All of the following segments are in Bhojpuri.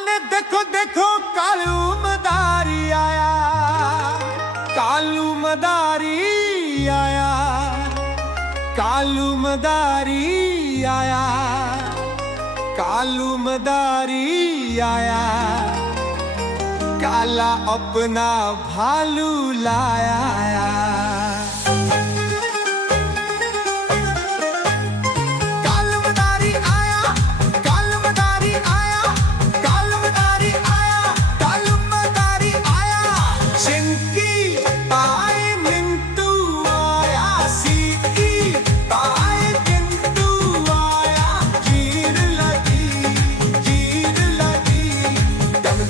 आने देखो देखो कालू मदारी आया, कालू मदारी आया, कालू मदारी आया, कालू मदारी आया, काला अपना भालू लाया।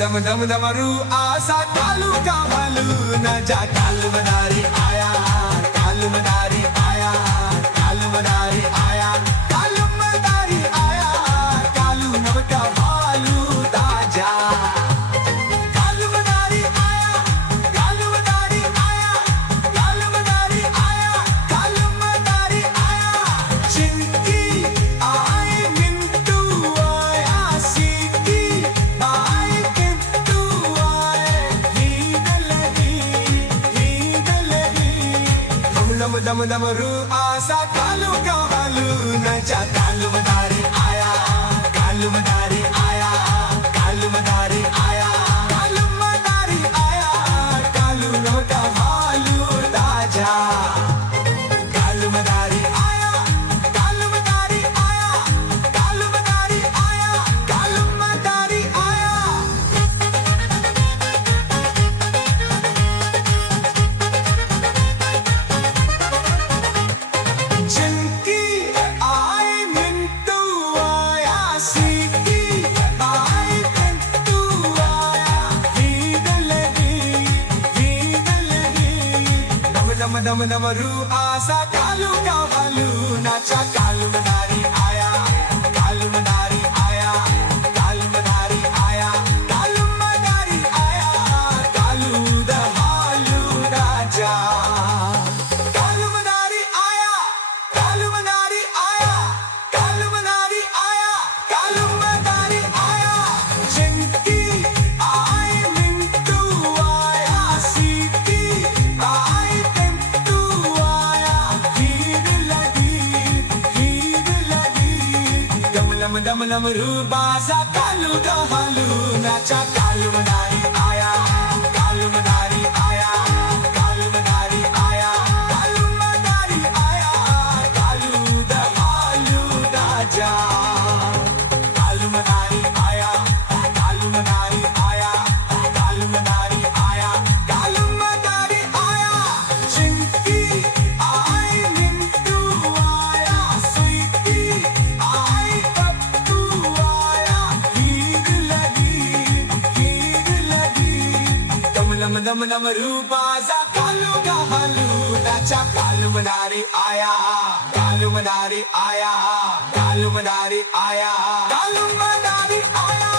दम दम दमरू आसा कालू का भालू न जा। कालू मदारी आया, कालू मदारी आया, कालू मदारी आया, कालू मदारी आया, कालू नव का भालू ताजा। कालू मदारी आया, कालू मदारी आया, कालू मदारी आया, कालू मदारी आया। चिंकी आए मिंटू आया, सीटी आए दम दमरू आसा कालू का भालू न जा। कालू मदारी आया, कालू मदारी आया, कालू मदारी आया, कालू मदारी आया, कालू नव का भालू ताजा। कालू मदारी आया, कालू मदारी आया, कालू मदारी आया, कालू मदारी आया। दम दमरू आसा कालू का भालू नाचा। कालू मदारी आया, कालू मदारी आया, कालू मदारी आया, कालू मदारी आया, कालू द भालू राजा। कालू मदारी आया, कालू मदारी आया, कालू मदारी आया, कालू मदारी आया। चिंकी आए मिंटू आया, सीटी आए दम दम रूबासा कालू का भालू नाचा। कालू मदारी आया, कालू मदारी आया, कालू मदारी आया, कालू मदारी आया, कालू द भालू राजा। कालू मदारी आया, कालू मदारी आया, कालू मदारी आया, कालू मदारी आया। चिंकी आए मिंटू आया, स्वीटी आए दम दम रूबासा कालू का भालू नाचा। कालू मदारी आया, कालू मदारी आया, कालू मदारी आया, कालू मदारी आया।